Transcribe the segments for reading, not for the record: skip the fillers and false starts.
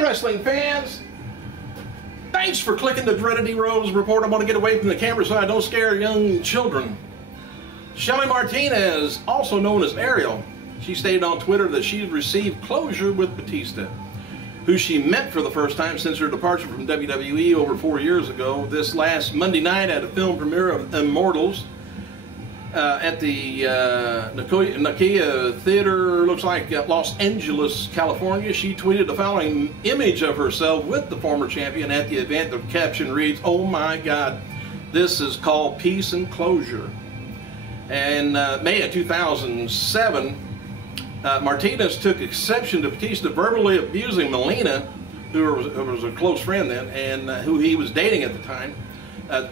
Hi, wrestling fans! Thanks for clicking the dreaded D-Rose report. I want to get away from the camera so I don't scare young children. Shelly Martinez, also known as Ariel, she stated on Twitter that she received closure with Batista, who she met for the first time since her departure from WWE over 4 years ago. This last Monday night at a film premiere of Immortals at the Nakia Theater, looks like Los Angeles, California. She tweeted the following image of herself with the former champion at the event. The caption reads, "Oh my God, this is called peace and closure." And May of 2007, Martinez took exception to Batista verbally abusing Melina, who was a close friend then, and who he was dating at the time,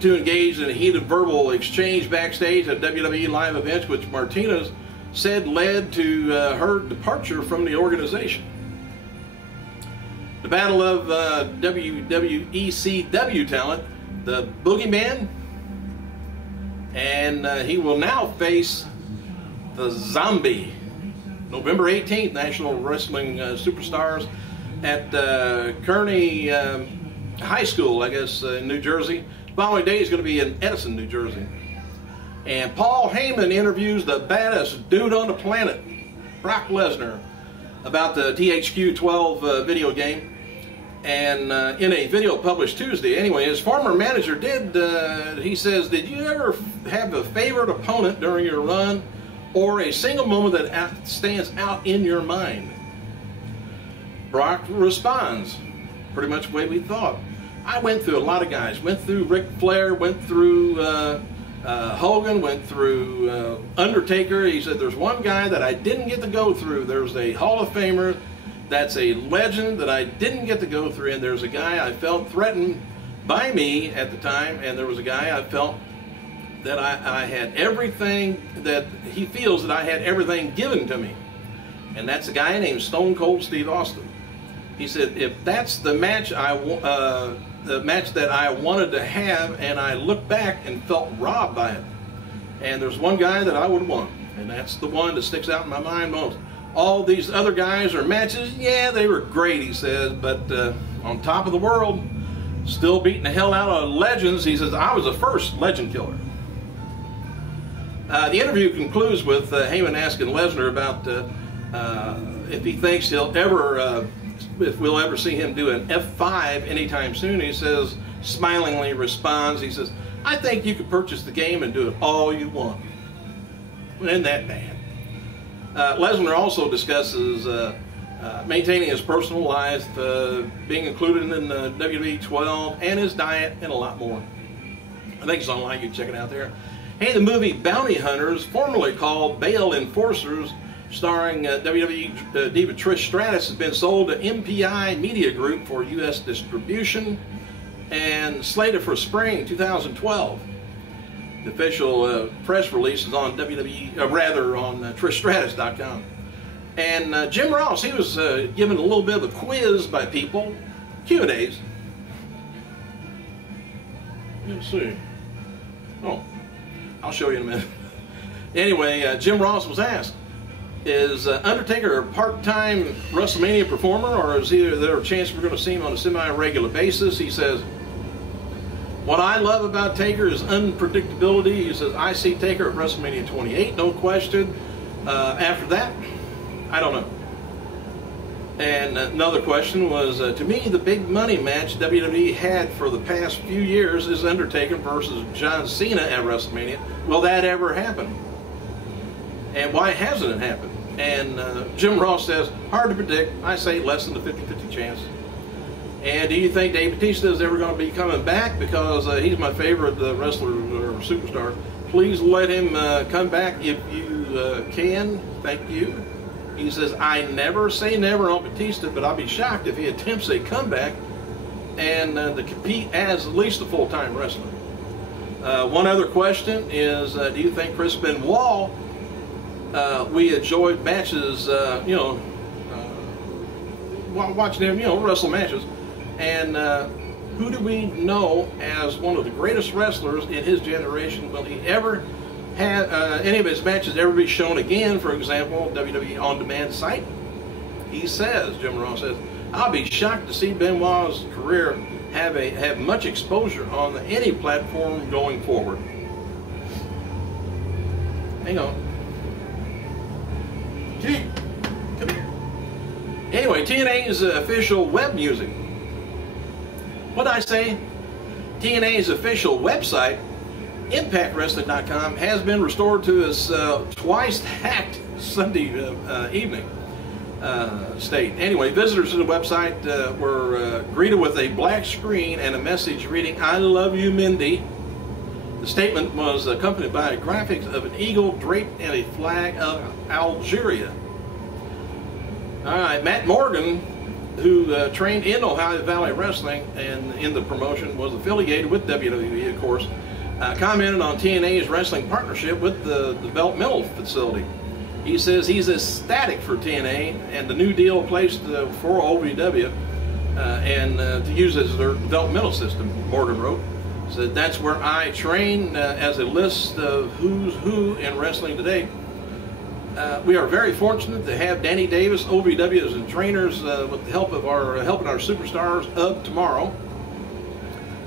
to engage in a heated verbal exchange backstage at WWE live events, which Martinez said led to her departure from the organization. The battle of WWECW talent, the Boogeyman, and he will now face the Zombie. November 18th, National Wrestling Superstars at Kearney High School, I guess, in New Jersey. The following day is going to be in Edison, New Jersey. And Paul Heyman interviews the baddest dude on the planet, Brock Lesnar, about the THQ 12 video game. And in a video published Tuesday, anyway, his former manager did, he says, "Did you ever have a favorite opponent during your run, or a single moment that stands out in your mind?" Brock responds, pretty much the way we thought. "I went through a lot of guys. Went through Ric Flair, went through Hogan, went through Undertaker." He said, "There's one guy that I didn't get to go through. There's a Hall of Famer that's a legend that I didn't get to go through, and there's a guy I felt threatened by me at the time, and there was a guy I felt that I had everything, that he feels that I had everything given to me, and that's a guy named Stone Cold Steve Austin." He said, "If that's the match that I wanted to have, and I looked back and felt robbed by it, and there's one guy that I would want, and that's the one that sticks out in my mind most. All these other guys or matches, yeah, they were great," he says, "but on top of the world, still beating the hell out of legends." He says, "I was the first legend killer." The interview concludes with Heyman asking Lesnar about if he thinks if we'll ever see him do an F5 anytime soon. He says, smilingly responds, he says, "I think you could purchase the game and do it all you want." Isn't that bad? Lesnar also discusses maintaining his personal life, being included in the WWE 12, and his diet, and a lot more. I think it's online. You can check it out there. Hey, the movie Bounty Hunters, formerly called Bail Enforcers, starring WWE diva Trish Stratus, has been sold to MPI Media Group for U.S. distribution and slated for spring 2012. The official press release is on on TrishStratus.com. And Jim Ross, he was given a little bit of a quiz by people, Q&As. Let's see. Oh, I'll show you in a minute. Anyway, Jim Ross was asked, "Is Undertaker a part-time WrestleMania performer, or is there a chance we're going to see him on a semi-regular basis?" He says, "What I love about Taker is unpredictability." He says, "I see Taker at WrestleMania 28, no question. After that, I don't know." And another question was, "To me, the big money match WWE had for the past few years is Undertaker versus John Cena at WrestleMania. Will that ever happen? And why hasn't it happened?" And Jim Ross says, "Hard to predict. I say less than a 50-50 chance." "And do you think Dave Batista is ever going to be coming back? Because he's my favorite wrestler or superstar. Please let him come back if you can. Thank you." He says, "I never say never on Batista, but I'll be shocked if he attempts a comeback and to compete as at least a full-time wrestler." One other question is, do you think Chris Benoit, we enjoyed matches, watching him, wrestle matches, and who do we know as one of the greatest wrestlers in his generation? Will he ever have any of his matches ever be shown again, for example, WWE On Demand site? He says, Jim Ross says, I'll be shocked to see Benoit's career have much exposure on any platform going forward. Hang on. Come here. Anyway, TNA's official web music. What'd I say? TNA's official website, ImpactWrestling.com, has been restored to its twice hacked Sunday evening state. Anyway, visitors to the website were greeted with a black screen and a message reading, "I love you, Mindy." The statement was accompanied by graphics of an eagle draped in a flag of Algeria. All right, Matt Morgan, who trained in Ohio Valley Wrestling and in the promotion, was affiliated with WWE, of course, commented on TNA's wrestling partnership with the developmental facility. He says he's ecstatic for TNA and the new deal placed for OVW and to use as their developmental system, Morgan wrote. Said, "That's where I train as a list of who's who in wrestling today. We are very fortunate to have Danny Davis, OVW, and trainers with the help of helping our superstars of tomorrow."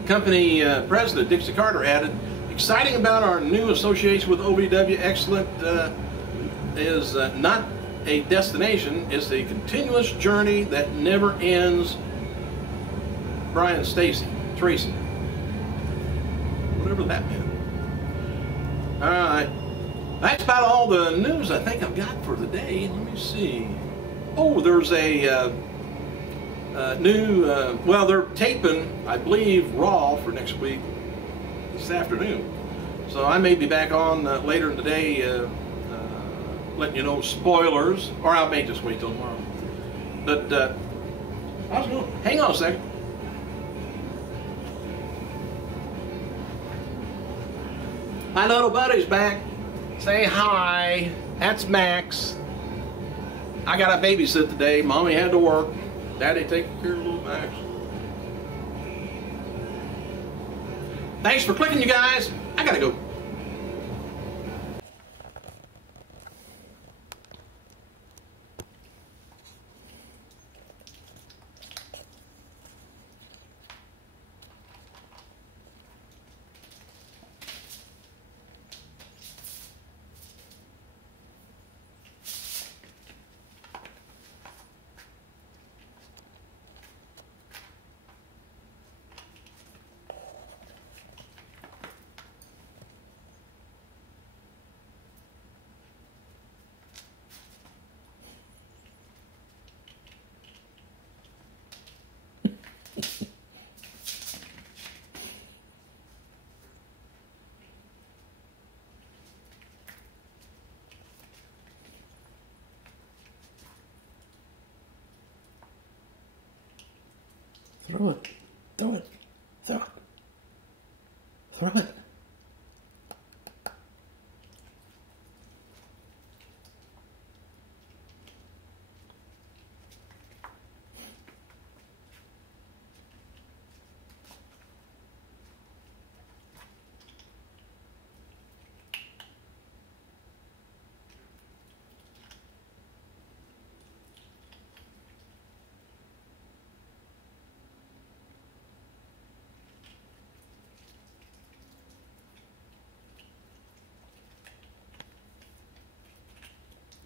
Company president Dixie Carter added, "Exciting about our new association with OVW. Excellent is not a destination; it's a continuous journey that never ends." Brian Tracy, whatever that meant. All right. That's about all the news I think I've got for the day. Let me see. Oh, there's a new, well, they're taping, I believe, Raw for next week, this afternoon. So I may be back on later in the day letting you know spoilers, or I may just wait till tomorrow. But, how's it going? Hang on a second. My little buddy's back. Say hi. That's Max. I got to babysit today. Mommy had to work. Daddy taking care of little Max. Thanks for clicking, you guys. I got to go. Throw it. Throw it. Throw it. Throw it.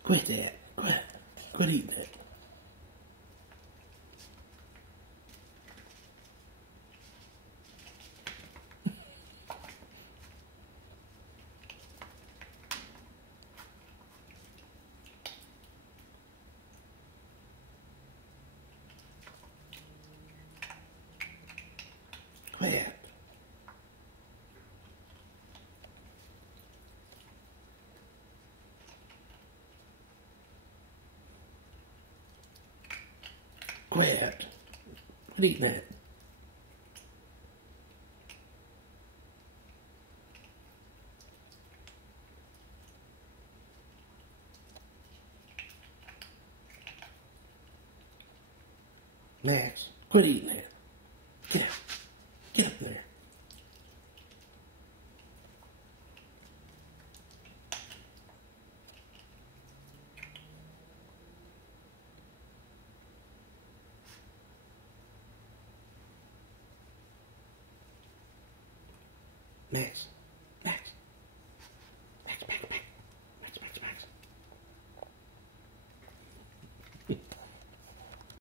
Quit that. Quit. Quit eating it. Quit. Quit. Quit eating that. Max, quit eating that. Get up. Get up there. Next.